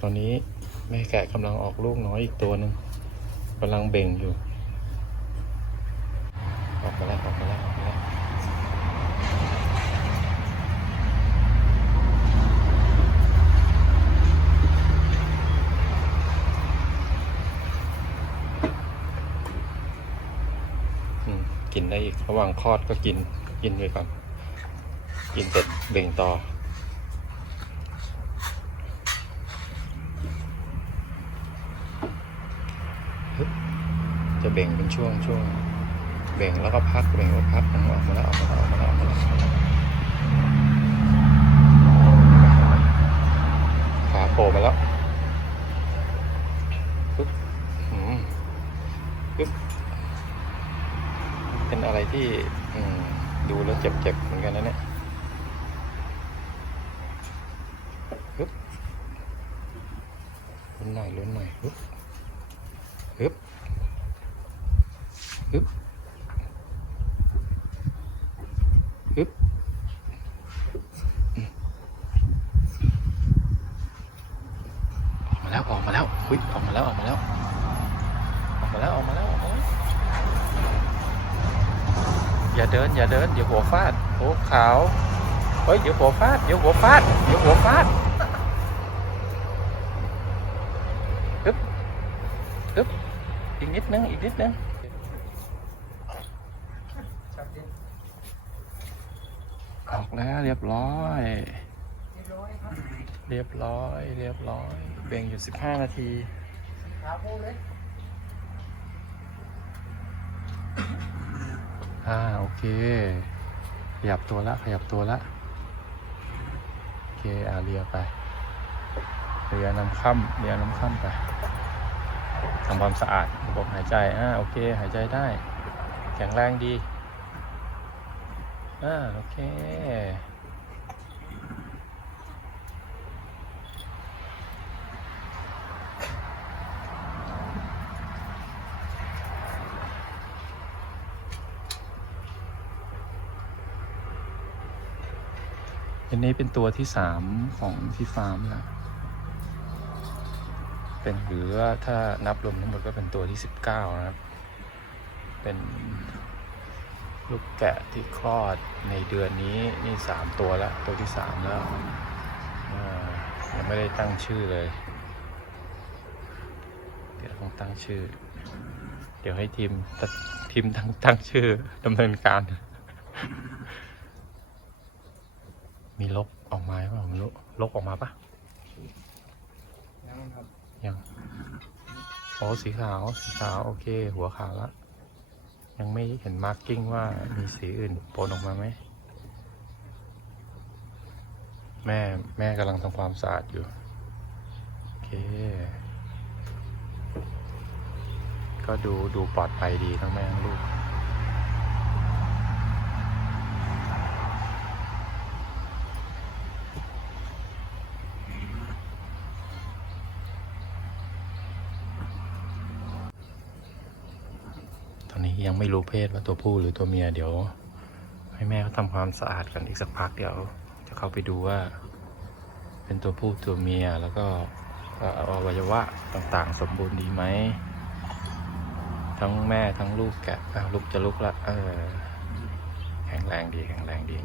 ตอนนี้แม่แกะกำลังออกลูกน้อยอีกตัวหนึ่งกำลังเบ่งอยู่ ออกมาแล้วออกมาแล้วออกมาแล้วกินได้อีกระหว่างคลอดก็กินกินไปก่อน กินเสร็จเบ่งต่อ จะเบ่งเป็นช่วงช่วงเบ่งแล้วก็พักเบ่งแล้วพักมันออกมาแล้วออกมาแล้วออกมาแล้วออกมาแล้วขาโผล่มาแล้วปึ๊บอืมปึ๊บเป็นอะไรที่อืมดูแล้วเจ็บๆเหมือนกันนะเนี่ยปึ๊บลุ้นหน่อยลุ้นหน่อยปึ๊บปึ๊บ ฮึบฮึบอืมออกมาแล้วออกมาแล้วเฮ้ยออกมาแล้วออกมาแล้วออกมาแล้วออกมาแล้วออกมาแล้วอย่าเดิน อย่าเดิน เดี๋ยวหัวฟาดโอ้ขาวเฮ้ย เดี๋ยวหัวฟาด เดี๋ยวหัวฟาด เดี๋ยวหัวฟาดฮึบฮึบอีกนิดนึง อีกนิดนึง ออกแล้วเรียบร้อย เรียบร้อย เรียบร้อย เบ่งอยู่15นาทีอ่าโอเค ขยับตัวละ ขยับตัวละ โอเคอ่าเรียไปเรือนำค่ำเรือนำค่ำไปทำความสะอาดระบบหายใจอ่าโอเค หายใจได้ แข็งแรงดี อ่าโอเคอันนี้เป็นตัวที่สามของที่ฟาร์มแล้วเป็นหรือว่าถ้านับรวมทั้งหมดก็เป็นตัวที่สิบเก้านะครับ เป็น ลูกแกะที่คลอดในเดือนนี้นี่สามตัวแล้ว ตัวที่สามแล้วอ่ายังไม่ได้ตั้งชื่อเลย เดี๋ยวต้องตั้งชื่อ เดี๋ยวให้ทีมตัดทีมตั้งตั้งชื่อดำเนินการ มีลบออกมาหรือเปล่าไม่รู้ลบออกมาปะยังครับยังโอ้สีขาวสีขาว โอเค หัวขาวแล้ว ยังไม่เห็นมาร์กกิ้งว่ามีสีอื่นปนออกมาไหม แม่แม่กำลังทำความสะอาดอยู่ โอเค ก็ดูดูปลอดภัยดีทั้งแม่ทั้งลูก ยังไม่รู้เพศว่าตัวผู้หรือตัวเมียเดี๋ยว ให้แม่เขาทำความสะอาดกันอีกสักพักเดี๋ยว จะเข้าไปดูว่า เป็นตัวผู้ตัวเมียแล้วก็อวัยวะต่างๆ สมบูรณ์ดีไหมทั้งแม่ทั้งลูกแกะอ้วลูกจะลุกละเออแข็งแรงดีแข็งแรงดี